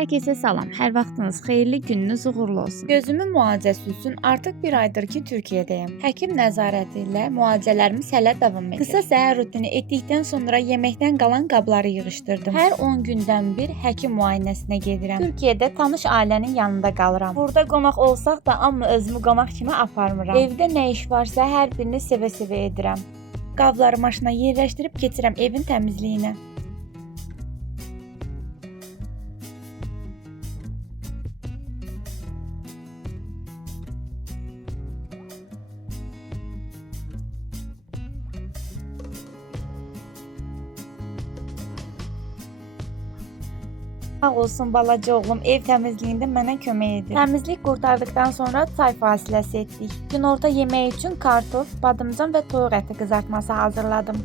Hər kəsə salam. Hər vaxtınız xeyirli, gününüz uğurlu olsun. Gözümün müalicəsi üçün artıq bir aydır ki, Türkiyədəyəm. Həkim nəzarəti ilə müalicələrimiz hələ davam edir. Qısa səhər rutini etdikdən sonra yeməkdən qalan qabları yığışdırdım. Hər 10 gündən bir həkim müayinəsinə gedirəm. Türkiyədə tanış ailənin yanında qalıram. Burada qonaq olsaq da, amma özümü qonaq kimi aparmıram. Evdə nə iş varsa hər birini sevə-sevə edirəm. Qabları maşına yerləşdirib keçirəm evin təmizliyinə. Sağ olsun balaca oğlum ev təmizliyində mənə kömək edir. Təmizlik qurtardıqdan sonra çay fasiləsi etdik. Günorta yeməyi üçün kartof, badımcan və toyuq əti qızartması hazırladım.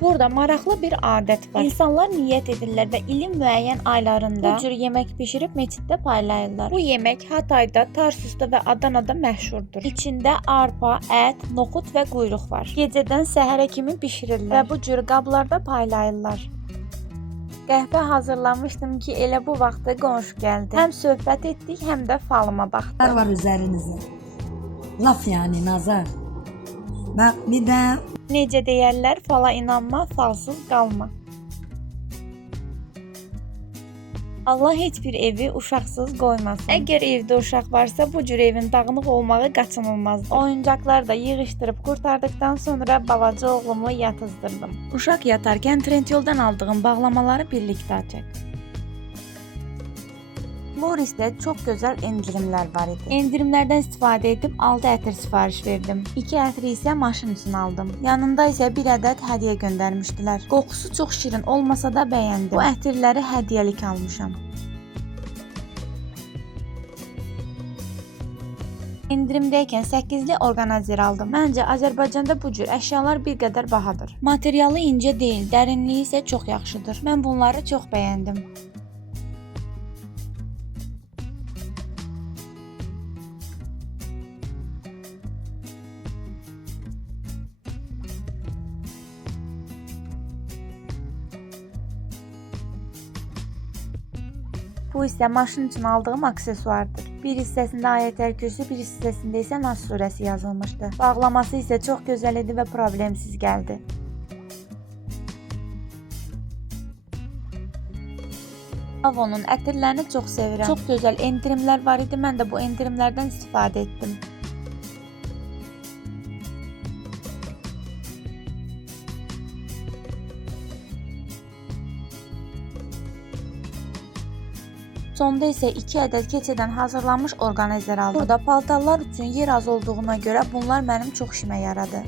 Burada maraqlı bir adət var. İnsanlar niyyət edirlər və ilin müəyyən aylarında bu cür yemək bişirib məsciddə paylayırlar. Bu yemək Hatayda, Tarsusda və Adanada məşhurdur. İçində arpa, ət, noxud və quyruq var. Gecədən səhərə kimi bişirirlər və bu cür qablarda paylayırlar. Qəhvə hazırlamışdım ki, elə bu vaxtda qonşu gəldi. Həm söhbət etdik, həm də falıma baxdı. Var üzərinizdə. Laf yani nazar. Bak bir də Necə deyərlər, fala inanma, falsız qalma. Allah heç bir evi uşaqsız qoymasın. Əgər evdə uşaq varsa, bu cür evin dağınıq olmağı qaçınılmazdır. Oyuncaqlar da yığışdırıb qurtardıqdan sonra balaca oğlumu yatızdırdım. Uşaq yatarkən Trendyoldan aldığım bağlamaları birlikdə açaq. Loris'te çok güzel endirimler var idi. Endirimlerden istifadə edib 6 ətir sifariş verdim. 2 ətri isə maşın üçün aldım. Yanında isə bir ədəd hədiyyə göndərmişdilər. Qoxusu çox şirin olmasa da bəyəndim. Bu ətirləri hədiyyəlik almışam. Endirimdəykən 8'li orqanazer aldım. Məncə Azərbaycanda bu cür əşyalar bir qədər bahadır. Materialı incə deyil, dərinliyi isə çox yaxşıdır. Mən bunları çox bəyəndim. Bu isə maşın üçün aldığım aksesuardır. Bir hissəsində Ayətəl Kürsü, bir hissəsində isə Nas surəsi yazılmışdı. Bağlaması isə çox gözəl idi və problemsiz gəldi. Avonun ətirlərini çox sevirəm. Çox gözəl endirimlər var idi. Mən də bu endirimlərdən istifadə etdim. Sonda isə 2 ədəd keçədən hazırlanmış orqanazer aldım. Burada paltarlar üçün yer az olduğuna görə bunlar mənim çox işimə yaradı.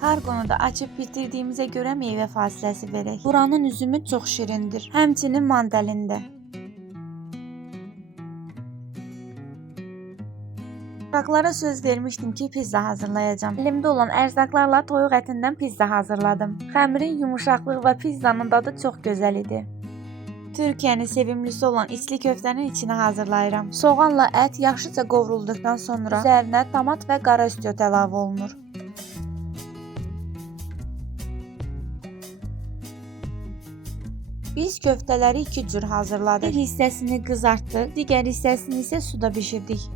Kargonu da açıb bitirdiyimizə görə meyvə fasiləsi verək. Buranın üzümü çox şirindir. Həmçinin mandalində. Uşaqlara söz vermişdim ki, pizza hazırlayacağım. Elimdə olan ərzaqlarla toyuq ətindən pizza hazırladım. Xəmirin yumuşaqlığı və pizzanın dadı çox gözəl idi. Türkiyənin sevimlisi olan içli köftənin içini hazırlayıram. Soğanla ət yaxşıca qovrulduqdan sonra üzərinə tomat və qara üstüyot əlavə olunur. Biz köftələri 2 cür hazırladıq. Bir hissəsini qızartdıq, digər hissəsini isə suda bişirdik.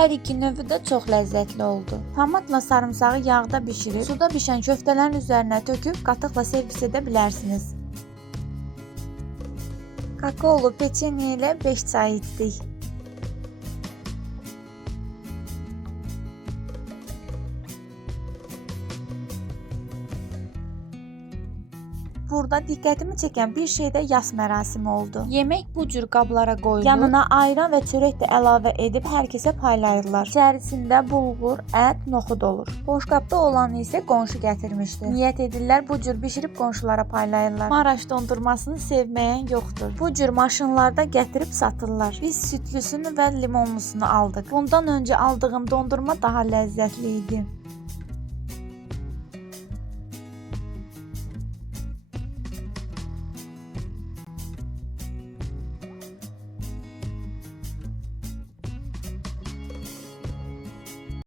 Hər iki növü də çox ləzzətli oldu. Tomatla sarımsağı yağda bişirib, suda bişən köftələrin üzərinə töküb qatıqla servis edə bilərsiniz. Kakaolu peçenye ilə 5 çay içdik. burada diqqətimi çəkən bir şey də yas mərasimi oldu. Yemək bu cür qablara qoyulur. Yanına ayran və çörək də əlavə edib hər kəsə paylayırlar. İçərisində bulğur, ət, noxud olur. Boşqabda olanı isə qonşu gətirmişdi. Niyyət edirlər bu cür bişirib qonşulara paylayırlar. Maraş dondurmasını sevməyən yoxdur. Bu cür maşınlarda gətirib satırlar. Biz südlüsünü və limonlusunu aldıq. Bundan öncə aldığım dondurma daha ləzzətli idi.